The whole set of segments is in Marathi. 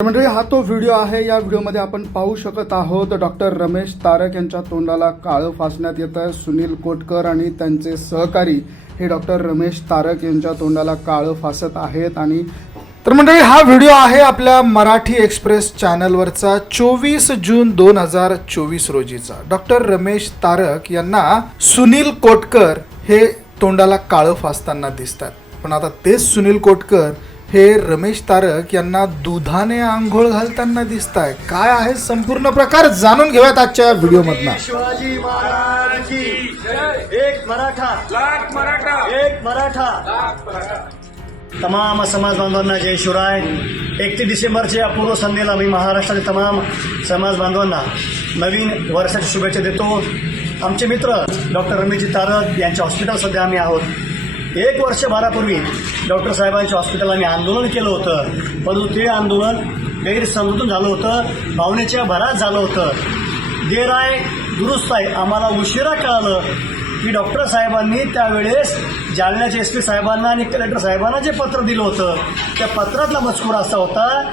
मंडळी, हा तो व्हिडिओ आहे. या व्हिडिओमध्ये आपण पाहू शकत आहोत डॉक्टर रमेश तारक यांच्या तोंडाला काळं फासण्यात येत आहे. सुनील कोटकर आणि त्यांचे सहकारी हे डॉक्टर रमेश तारक यांच्या तोंडाला काळं फासत आहेत. आणि तर मंडळी, हा व्हिडिओ आहे आपल्या मराठी एक्सप्रेस चॅनलवरचा 24 जून 2024 रोजीचा. डॉक्टर रमेश तारक यांना सुनील कोटकर हे तोंडाला काळं फासताना दिसतात. पण आता तेच सुनील कोटकर हे रमेश तारक यांना दुधाने आंघोळ घालताना दिसत आहे. काय आहे संपूर्ण प्रकार जाणून घेऊयात आजच्या व्हिडिओ मधनं. शिवाजी महाराज की एक मराठा लाख मराठा एक मराठा. तमाम समाज बांधवांना जय शिवराय. 31 डिसेंबरच्या पूर्व संध्येला मी महाराष्ट्रातील तमाम समाज बांधवांना नवीन वर्षाच्या शुभेच्छा देतो. आमचे मित्र डॉक्टर रमेशजी तारक यांच्या हॉस्पिटल सध्या आम्ही आहोत. 1 वर्षभरापूर्वी डॉक्टर साहेबांच्या हॉस्पिटल आम्ही आंदोलन केलं होतं, परंतु ते आंदोलन गैरसमजूतून झालं होतं, भावनेच्या भरात झालं होतं. देर आहे दुरुस्त आहे. आम्हाला उशिरा कळालं की डॉक्टर साहेबांनी त्यावेळेस जालन्याचे SP साहेबांना आणि कलेक्टर साहेबांना जे पत्र दिलं होतं त्या पत्रातला मजकूर असा होता,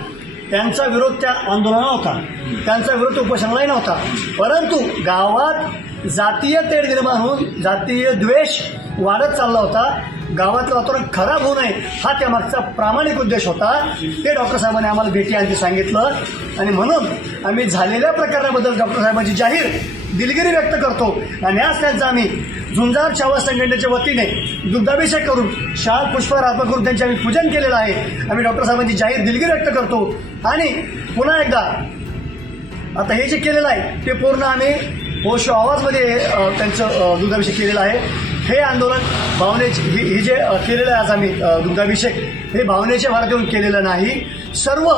त्यांचा विरोध त्या आंदोलनाला होता, त्यांचा विरोध उपोषणालाही नव्हता, परंतु गावात जातीय तेढ निर्माण होऊन जातीय द्वेष वाढत चालला होता. गावातलं वातावरण खराब होऊ नये हा त्यामागचा प्रामाणिक उद्देश होता. ते डॉक्टर साहेबांनी आम्हाला भेटी आणखी सांगितलं आणि म्हणून आम्ही झालेल्या प्रकरणाबद्दल डॉक्टर साहेबांची जाहीर दिलगिरी व्यक्त करतो. आणि आज त्यांचा आम्ही झुंजार छावा संघटनेच्या वतीने दुग्धाभिषेक करून शाल पुष्पहार अर्पण करून त्यांचे आम्ही पूजन केलेलं आहे. आम्ही डॉक्टर साहेबांची जाहीर दिलगिरी व्यक्त करतो. आणि पुन्हा एकदा आता हे जे केलेलं आहे ते पूर्ण आम्ही होशो आवाजमध्ये त्यांचं दुग्धाभिषेक केलेलं आहे. हे आंदोलन भावनेचे हे जे केलेलं आहे आज आम्ही दुग्धाभिषेक हे भावनेच्या भरात येऊन केलेलं नाही. सर्व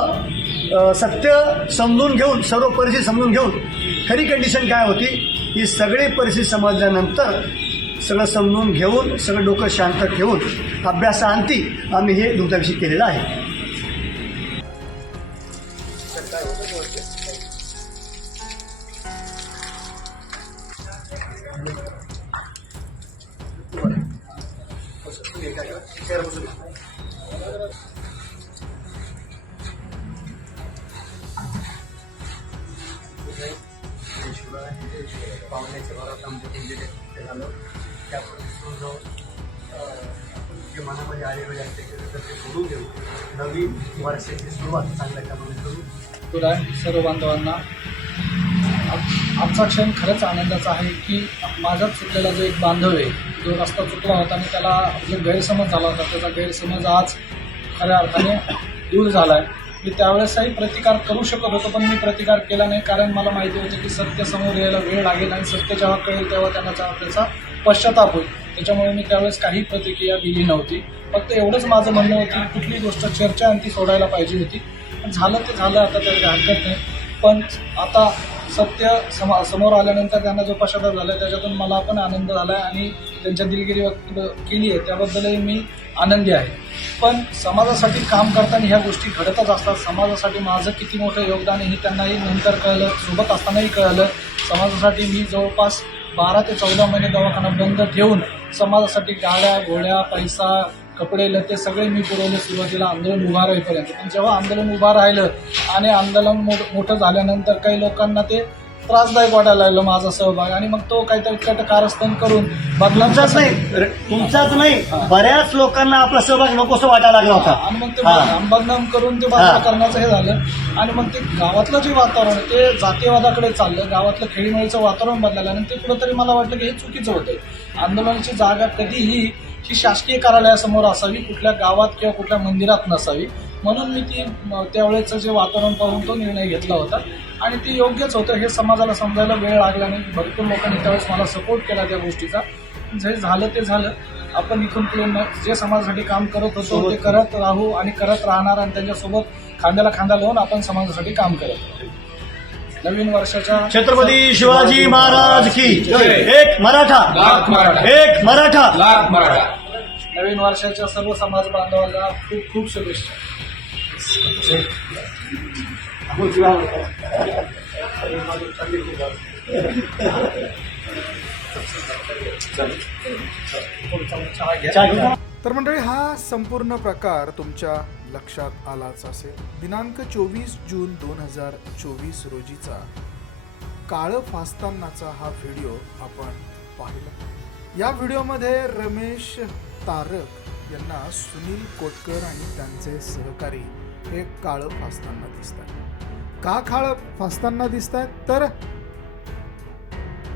सत्य समजून घेऊन, सर्व परिस्थिती समजून घेऊन खरी कंडिशन काय होती ही सगळी परिस्थिती समजल्यानंतर सगळं समजून घेऊन सगळं डोकं शांत ठेवून अभ्यासाअंती आम्ही हे दुग्धाभिषेक केलेलं आहे. पाहुण्याच्या घरात आमच्या जे झालं त्याप्रमाणे जे मनामध्ये आलेले असते तर ते सोडून देऊ. नवीन वर्षाची सुरुवात चांगल्या कामाने करू. तुला सर्व बांधवांना आजचा क्षण खरंच आनंदाचा आहे की माझाच चुकलेला जो एक बांधव आहे, जो रस्ता चुकला होता आणि त्याला जो गैरसमज झाला होता त्याचा गैरसमज आज खऱ्या अर्थाने दूर झाला आहे. मी त्यावेळेसही प्रतिकार करू शकत होतो, पण मी प्रतिकार केला नाही, कारण मला माहिती होतं की सत्य समोर यायला वेळ लागेल आणि सत्य जेव्हा कळेल तेव्हा त्यांना त्याचा पश्चाताप होईल. त्याच्यामुळे मी त्यावेळेस काही प्रतिक्रिया दिली नव्हती. फक्त एवढंच माझं म्हणणं होतं की कुठली गोष्ट चर्चा आणि ती सोडायला पाहिजे होती. झालं ते झालं, आता त्याला हरकत नाही. पण आता सत्य समोर आल्यानंतर त्यांना जो पश्चाताप झाला आहे त्याच्यातून मला पण आनंद झाला आहे आणि त्यांच्या दिलगिरी व्यक्त केली आहे त्याबद्दलही मी आनंदी आहे. पण समाजासाठी काम करताना ह्या गोष्टी घडतच असतात. समाजासाठी माझं किती मोठं योगदान आहे हे त्यांनाही नंतर कळलं, सोबत असतानाही कळलं. समाजासाठी मी जवळपास 12 ते 14 महिने दवाखाना बंद ठेवून समाजासाठी गाड्या घोड्या पैसा कपडे लते सगळे मी पुरवले सुरुवातीला आंदोलन उभा राहीपर्यंत. पण जेव्हा आंदोलन उभा राहिलं आणि आंदोलन मोठं झाल्यानंतर काही लोकांना ते त्रासदायक वाटायला लागलं माझा सहभाग, आणि मग तो काहीतरी कारस्थान करून तुमचाच नाही बऱ्याच लोकांना आपला सहभाग नकोसं वाटायला लागला होता आणि मग ते बदनाम करून ते बाजूला करण्याचं हे झालं. आणि मग ते गावातलं जे वातावरण ते जातीयवादाकडे चाललं, गावातलं खेळीमेळीचं वातावरण बदललं आणि ते कुठंतरी मला वाटलं की हे चुकीचं होतं. आंदोलनाची जागा कधीही ही शासकीय कार्यालयासमोर असावी, कुठल्या गावात किंवा कुठल्या मंदिरात नसावी. म्हणून मी ती त्यावेळेचं जे वातावरण पाहून तो निर्णय घेतला होता आणि ते योग्यच होतं. हे समाजाला समजायला वेळ लागला नाही. भरपूर लोकांनी त्यावेळेस मला सपोर्ट केला त्या गोष्टीचा. जे झालं ते झालं. आपण इथून पुढे जे समाजासाठी काम करत होतो ते करत राहू आणि करत राहणार आणि त्यांच्यासोबत खांद्याला खांदा लावून आपण समाजासाठी काम करत. नवीन वर्षाच्या छत्रपती शिवाजी महाराज की एक मराठा लाख मराठा एक मराठा लाख मराठा. नवीन वर्षाच्या सर्व समाज बांधवांना खूप खूप शुभेच्छा. तर मंडळी, हा संपूर्ण प्रकार तुमच्या लक्षात आलाच असेल. दिनांक 24 जून 2024 रोजीचा काळं फासतानाचा हा व्हिडिओ आपण पाहिला. या व्हिडिओमध्ये रमेश तारक यांना सुनील कोटकर आणि त्यांचे सहकारी हे काळं फासताना दिसतात. का काळं फासताना दिसतात तर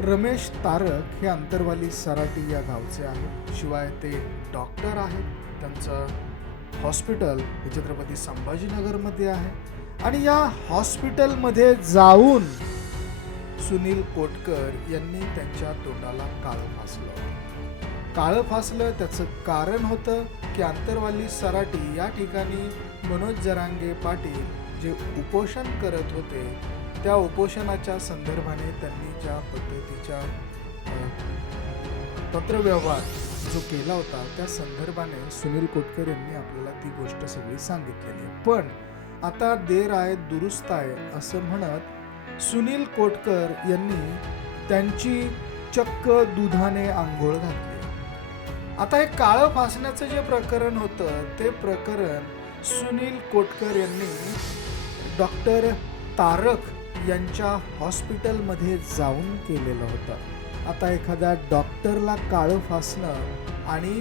रमेश तारक हे अंतरवाली सराटी या गावचे आहेत. शिवाय ते डॉक्टर आहेत. त्यांचं हॉस्पिटल हे छत्रपती संभाजीनगरमध्ये आहे आणि या हॉस्पिटलमध्ये जाऊन सुनील कोटकर यांनी त्यांच्या तोंडाला काळं फासलं. काळं फासलं त्याचं कारण होतं की अंतरवाली सराटी या ठिकाणी मनोज जरांगे पाटील जे उपोषण करत होते त्या उपोषणाच्या संदर्भाने त्यांनी ज्या पद्धतीच्या पत्रव्यवहार जो केला होता त्या संदर्भाने सुनील कोटकर यांनी आपल्याला ती गोष्ट सगळी सांगितलेली आहे. पण आता देर आहे दुरुस्त आहे असं म्हणत सुनील कोटकर यांनी त्यांची चक्क दुधाने आंघोळ घातली. आता हे काळं फासण्याचं जे प्रकरण होतं ते प्रकरण सुनील कोटकर यांनी डॉक्टर तारक यांच्या हॉस्पिटलमध्ये जाऊन केलेलं होतं. आता एखाद्या डॉक्टरला काळं फासणं आणि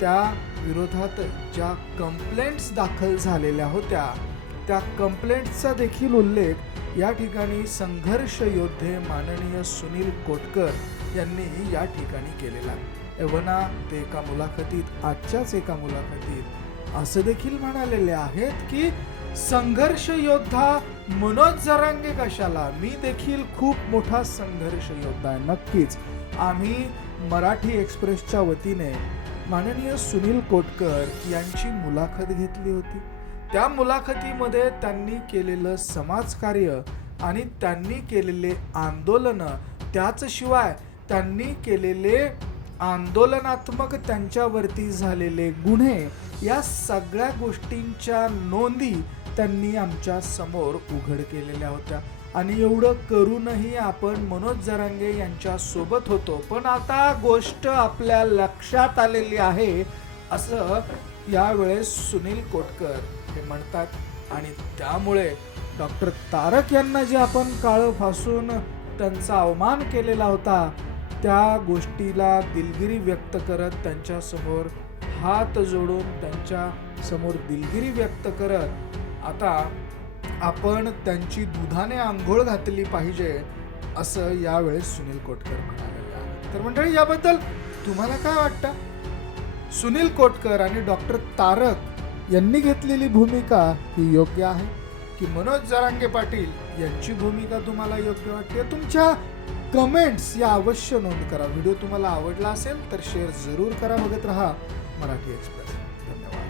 त्या विरोधात ज्या कंप्लेंट्स दाखल झालेल्या होत्या त्या कंप्लेंट्सचा देखील उल्लेख या ठिकाणी संघर्ष योद्धे माननीय सुनील कोटकर यांनी या ठिकाणी केलेला. एवना ते एका मुलाखतीत आजच्याच एका मुलाखतीत असं देखील म्हणालेले आहेत की संघर्ष योद्धा मनोज जरांगे कशाला, मी देखील खूप मोठा संघर्ष योद्धा आहे. नक्कीच आम्ही मराठी एक्सप्रेसच्या वतीने माननीय सुनील कोटकर यांची मुलाखत घेतली होती. त्या मुलाखतीमध्ये त्यांनी केलेलं समाजकार्य आणि त्यांनी केलेले आंदोलन त्याच शिवाय त्यांनी केलेले आंदोलनात्मक त्यांच्यावरती झालेले गुन्हे या सगळ्या गोष्टींच्या नोंदी त्यांनी आमच्या समोर उघड केलेल्या होत्या. आणि एवढं करूनही आपण मनोज जरांगे यांच्या सोबत होतो. पण आता गोष्ट आपल्या लक्षात आलेली आहे असं यावेळेस सुनील कोटकर हे म्हणतात आणि त्यामुळे डॉक्टर तारक यांना जे आपण काळं फासून त्यांचा अवमान केलेला होता त्या गोष्टीला दिलगिरी व्यक्त करत त्यांच्या समोर हात जोडून त्यांच्या समोर दिलगिरी व्यक्त करत आता आपण त्यांची दुधाने आंघोळ घातली पाहिजे असं यावेळेस सुनील कोटकर म्हणाले आहे. तर मंडळी याबद्दल तुम्हाला काय वाटतं? सुनील कोटकर आणि डॉक्टर तारक यांनी घेतलेली भूमिका ही योग्य आहे की मनोज जरांगे पाटील यांची भूमिका तुम्हाला योग्य वाटते? तुमच्या कमेंट्स या अवश्य नोंद करा. व्हिडिओ तुम्हाला आवडला असेल तर शेअर जरूर करा. बघत रहा मराठी एक्सप्रेस. धन्यवाद.